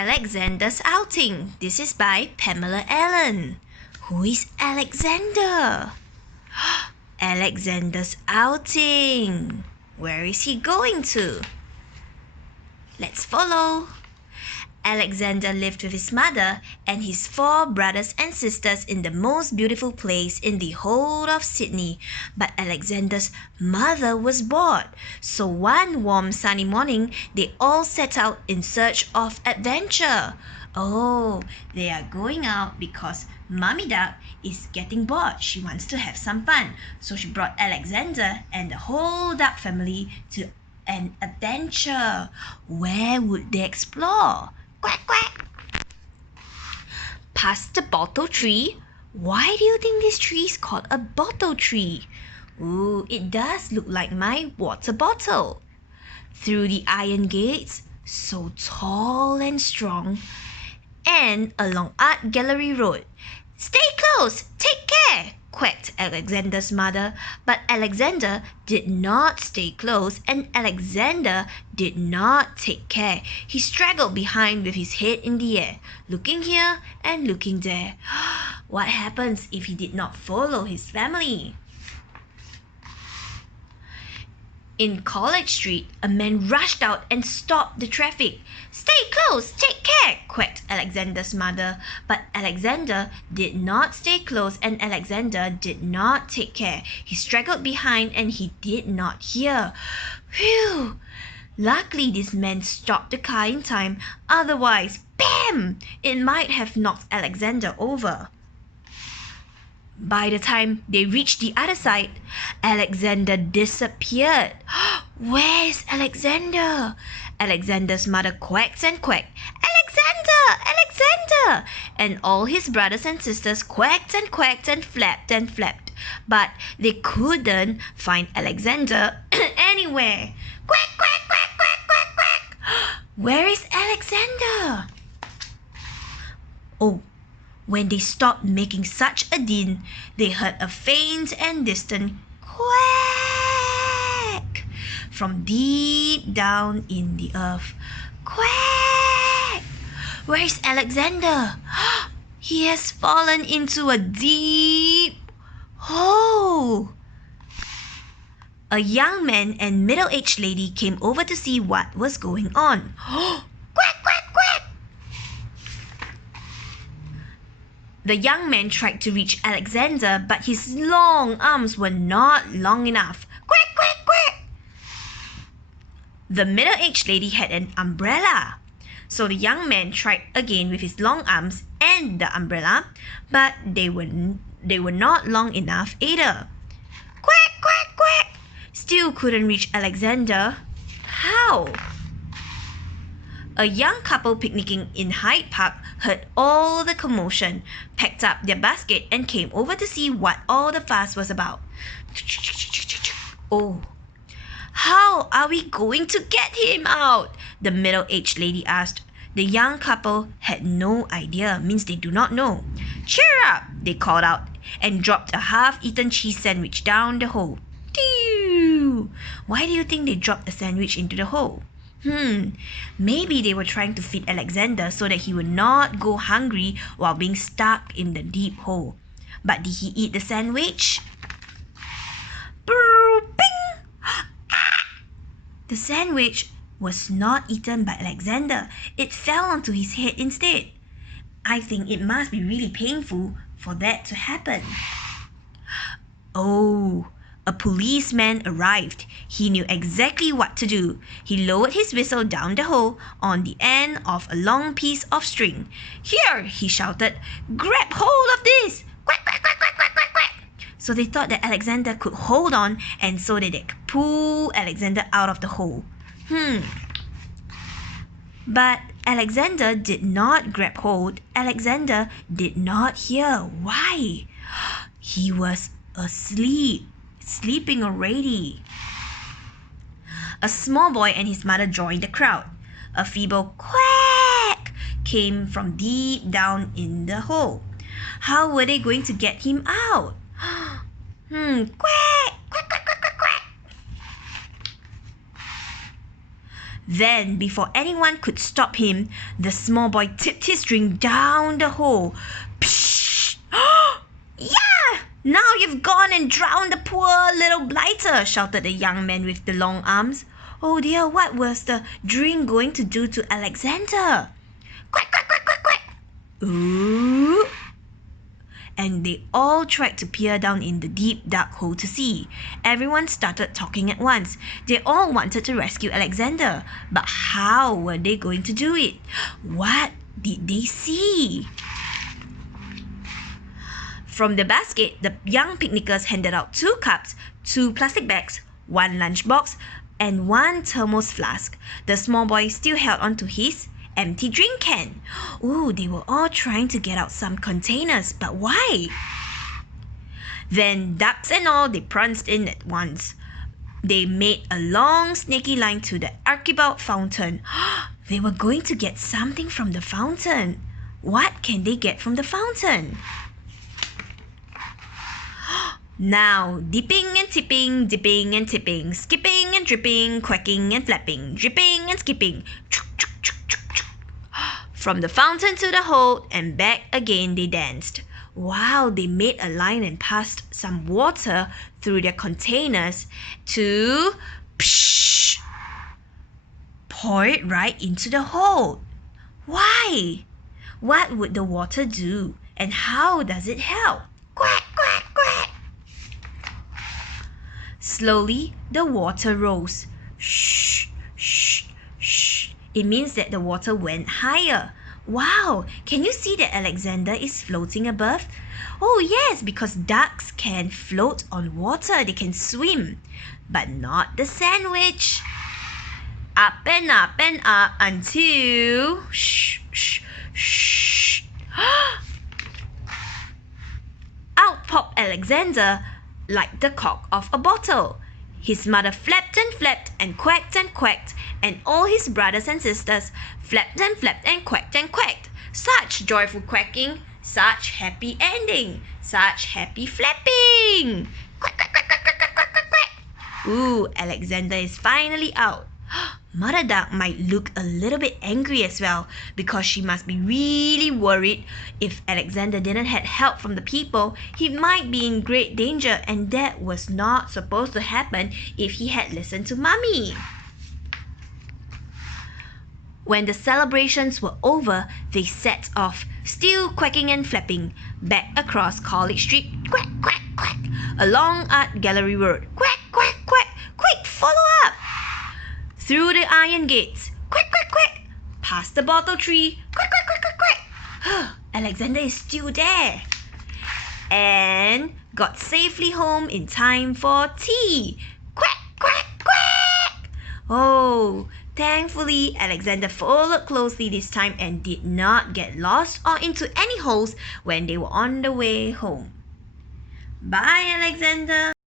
Alexander's Outing. This is by Pamela Allen. Who is Alexander? Alexander's Outing. Where is he going to? Let's follow. Alexander lived with his mother and his 4 brothers and sisters in the most beautiful place in the whole of Sydney. But Alexander's mother was bored. So one warm sunny morning, they all set out in search of adventure. Oh, they are going out because Mummy Duck is getting bored. She wants to have some fun. So she brought Alexander and the whole duck family to an adventure. Where would they explore? Quack, quack. Past the bottle tree. Why do you think this tree is called a bottle tree? Ooh, it does look like my water bottle. Through the iron gates, so tall and strong, and along Art Gallery Road. Stay close! Take care! Quacked Alexander's mother. But Alexander did not stay close, and Alexander did not take care. He straggled behind with his head in the air, looking here and looking there. What happens if he did not follow his family? In College Street, a man rushed out and stopped the traffic. Stay close! Take care! Quacked Alexander's mother. But Alexander did not stay close, and Alexander did not take care. He straggled behind and he did not hear. Phew! Luckily, this man stopped the car in time. Otherwise, bam! It might have knocked Alexander over. By the time they reached the other side, Alexander disappeared. Where is Alexander? Alexander's mother quacked and quacked. Alexander! Alexander! And all his brothers and sisters quacked and quacked and flapped. But they couldn't find Alexander anywhere. Quack, quack, quack, quack, quack, quack. Where is Alexander? Oh, when they stopped making such a din, they heard a faint and distant quack from deep down in the earth. Quack! Where is Alexander? He has fallen into a deep hole. A young man and middle-aged lady came over to see what was going on. Quack, quack, quack! The young man tried to reach Alexander, but his long arms were not long enough. Quack, quack, quack! The middle-aged lady had an umbrella. So the young man tried again with his long arms and the umbrella, but they were not long enough either. Quack, quack, quack! Still couldn't reach Alexander. How? A young couple picnicking in Hyde Park heard all the commotion, packed up their basket and came over to see what all the fuss was about. Oh, how are we going to get him out? The middle-aged lady asked. The young couple had no idea, means they do not know. Cheer up, they called out and dropped a half-eaten cheese sandwich down the hole. Pew! Why do you think they dropped a sandwich into the hole? Maybe they were trying to feed Alexander so that he would not go hungry while being stuck in the deep hole. But did he eat the sandwich? Brrr, bing! The sandwich was not eaten by Alexander. It fell onto his head instead. I think it must be really painful for that to happen. Oh, a policeman arrived. He knew exactly what to do. He lowered his whistle down the hole on the end of a long piece of string. Here, he shouted, grab hold of this! Quack, quack, quack, quack, quack, quack, quack. So they thought that Alexander could hold on, and so that they could pull Alexander out of the hole. But Alexander did not grab hold. Alexander did not hear. Why? He was asleep. Sleeping already. A small boy and his mother joined the crowd. A feeble quack came from deep down in the hole. How were they going to get him out? Quack! Quack, quack, quack, quack, quack! Then, before anyone could stop him, the small boy tipped his drink down the hole. Psh! Yeah! Now you've gone and drowned the poor little blighter, shouted the young man with the long arms. Oh dear, what was the drink going to do to Alexander? Quack, quack, quack, quack, quack. Ooh! And they all tried to peer down in the deep dark hole to see. Everyone started talking at once. They all wanted to rescue Alexander. But how were they going to do it? What did they see? From the basket, the young picnickers handed out 2 cups, 2 plastic bags, 1 lunchbox, and 1 thermos flask. The small boy still held on to his empty drink can. Ooh, they were all trying to get out some containers, but why? Then, ducks and all, they pranced in at once. They made a long snaky line to the Archibald fountain. They were going to get something from the fountain. What can they get from the fountain? Now, dipping and tipping, dipping and tipping, skipping and dripping, quacking and flapping, dripping and skipping. From the fountain to the hole and back again they danced. Wow, they made a line and passed some water through their containers to pour it right into the hole. Why? What would the water do? And how does it help? Quack, quack, quack. Slowly, the water rose. Shh, shh, shh. It means that the water went higher. Wow, can you see that Alexander is floating above? Oh yes, because ducks can float on water, they can swim. But not the sandwich. Up and up and up until... Shh, shh, shh. Out popped Alexander like the cork of a bottle. His mother flapped and quacked, and all his brothers and sisters flapped and quacked. Such joyful quacking, such happy ending, such happy flapping. Quack, quack, quack, quack, quack, quack, quack, quack. Ooh, Alexander is finally out. Mother Duck might look a little bit angry as well, because she must be really worried. If Alexander didn't have help from the people, he might be in great danger, and that was not supposed to happen if he had listened to Mommy. When the celebrations were over, they set off, still quacking and flapping, back across College Street, quack, quack, quack, along Art Gallery Road, quack, quack, quack, quick, follow up! Through the iron gates, quack, quack, quack, past the bottle tree, quack, quack, quack, quack, quack. Alexander is still there. And got safely home in time for tea. Quack, quack, quack. Oh, thankfully, Alexander followed closely this time and did not get lost or into any holes when they were on the way home. Bye, Alexander.